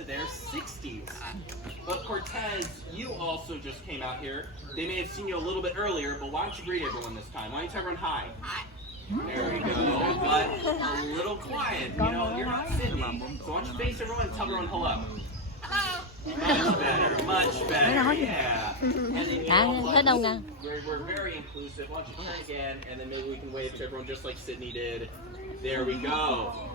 into their 60s. But Cortez, you also just came out here. They may have seen you a little bit earlier, but why don't you greet everyone this time? Why don't you tell everyone hi? There we go, but a little quiet. You know, you're not Sydney, so why don't you face everyone and tell everyone hello. Much better, yeah. And then we're very inclusive. Why don't you turn again, and then maybe we can wave to everyone just like Sydney did. There we go.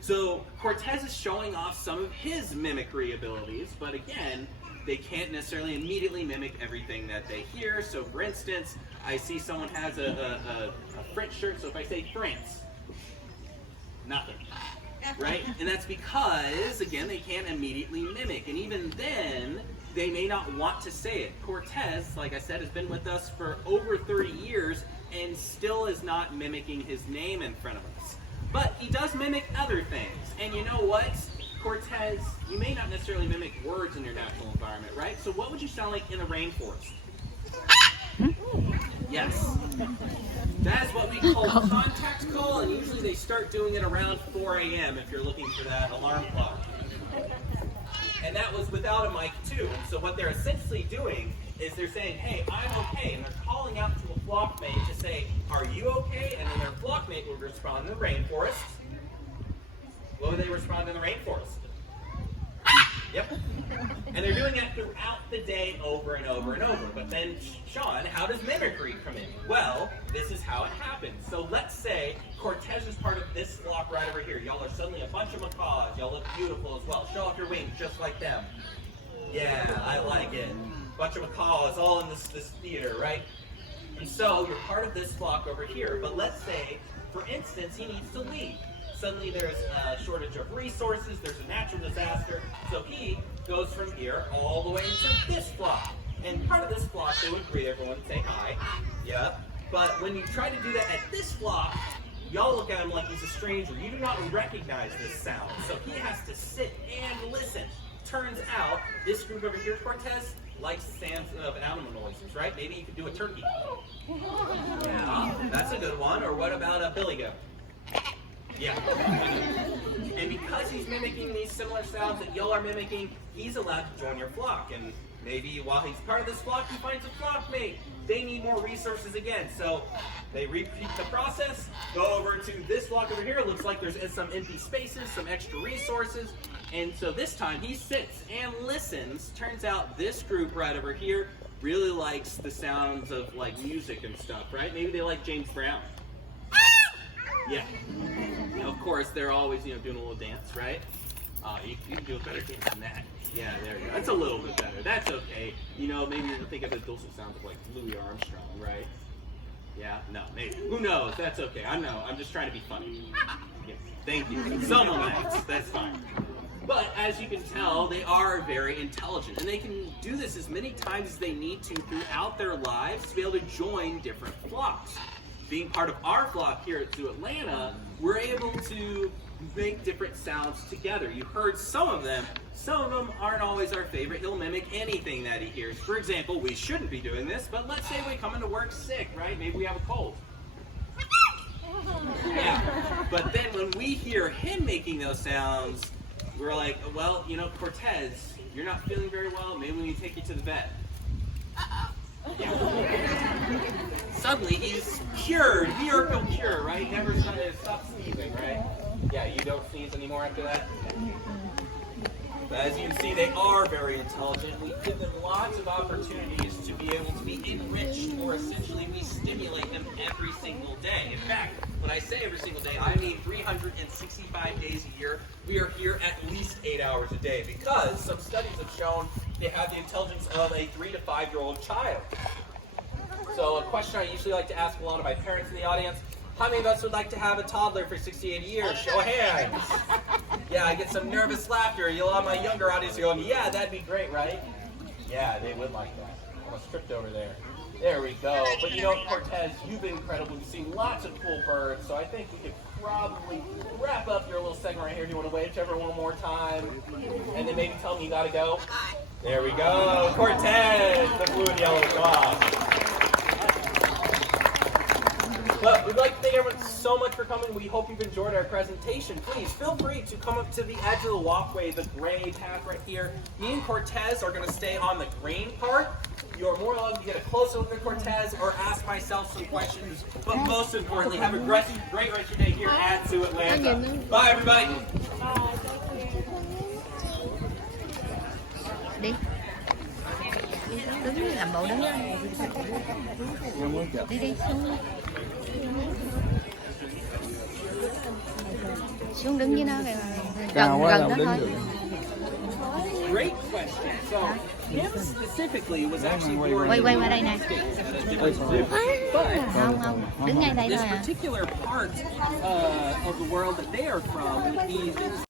So Cortez is showing off some of his mimicry abilities, but again, they can't necessarily immediately mimic everything that they hear. So for instance, I see someone has a French shirt, so if I say France, nothing. Right? And that's because, again, they can't immediately mimic. And even then, they may not want to say it. Cortez, like I said, has been with us for over 30 years and still is not mimicking his name in front of us. But he does mimic other things. And you know what? Cortez, you may not necessarily mimic words in your natural environment, right? So what would you sound like in a rainforest? Yes. That is what we call contact call, and usually they start doing it around 4 a.m. if you're looking for that alarm clock. And that was without a mic too. And so what they're essentially doing is they're saying, hey, I'm okay, and they're calling out to a flockmate to say, are you okay? And then their flockmate would respond in the rainforest. What would they respond in the rainforest? Yep. And they're doing that throughout the day over and over and over. But then, Sean, how does mimicry come in? Well, this is how it happens. So let's say Cortez is part of this flock right over here. Y'all are suddenly a bunch of macaws. Y'all look beautiful as well. Show off your wings just like them. Yeah, I like it. Bunch of macaws all in this theater, right? And so you're part of this flock over here. But let's say, for instance, he needs to leave. Suddenly there's a shortage of resources, there's a natural disaster, so he goes from here all the way into this flock. And part of this flock, they would greet everyone and say hi. Yeah. But when you try to do that at this flock, y'all look at him like he's a stranger. You do not recognize this sound. So he has to sit and listen. Turns out, this group over here, Cortez, likes sounds of animal noises, right? Maybe you could do a turkey. Yeah, that's a good one. Or what about a billy goat? Yeah. And because he's mimicking these similar sounds that y'all are mimicking, he's allowed to join your flock. And maybe while he's part of this flock, he finds a flockmate. They need more resources again. So they repeat the process, go over to this flock over here. It looks like there's some empty spaces, some extra resources. And so this time he sits and listens. Turns out this group right over here really likes the sounds of like music and stuff, right? Maybe they like James Brown. Yeah. Of course, they're always, doing a little dance, right? You can do a better dance than that. Yeah, there you go. That's a little bit better. That's okay. Maybe you're going to think of the dulcet sounds of like Louis Armstrong, right? Yeah, no, maybe. Who knows? That's okay. I know. I'm just trying to be funny. Yeah, thank you. Some of that's fine. But as you can tell, they are very intelligent, and they can do this as many times as they need to throughout their lives to be able to join different flocks. Being part of our flock here at Zoo Atlanta, we're able to make different sounds together. You heard some of them. Some of them aren't always our favorite. He'll mimic anything that he hears. For example, we shouldn't be doing this, but let's say we come into work sick, right? Maybe we have a cold. Yeah. But then when we hear him making those sounds, we're like, well, Cortez, you're not feeling very well. Maybe we need to take you to the vet. Yeah. Suddenly he's cured, miracle cure, right? Never stop sneezing, right? Yeah, you don't sneeze anymore after that? But as you can see, they are very intelligent. We give them lots of opportunities to be able to be enriched, or essentially we stimulate them every single day. In fact, when I say every single day, I mean 365 days a year. We are here at least 8 hours a day because some studies have shown they have the intelligence of a 3 to 5-year-old child. So a question I usually like to ask a lot of my parents in the audience, how many of us would like to have a toddler for 68 years? Show of hands. Yeah, I get some nervous laughter. A lot of my younger audience are going, yeah, that'd be great, right? Yeah, they would like that. Almost tripped over there. There we go. But Cortez, you've been incredible. You've seen lots of cool birds, so I think we could probably wrap up your little segment right here. Do you want to wave to everyone one more time? And then maybe tell them you gotta go? There we go. Cortez, the blue and yellow dog. But we'd like to thank everyone so much for coming. We hope you've enjoyed our presentation. Please feel free to come up to the edge of the walkway, the gray path right here. Me and Cortez are going to stay on the green part. You're more likely to get a closer look at Cortez or ask myself some questions. But most importantly, have a great rest of your day here at Zoo Atlanta. Bye, everybody. Đi. Đứng làm bộ đứng. Đi đi xuống. Xuống đứng với nó kìa. Gần gần đó thôi. Great question. So, him specifically was actually born Quay qua đây nè. Không, đứng ngay đây thôi à. This particular part of the world that they are from is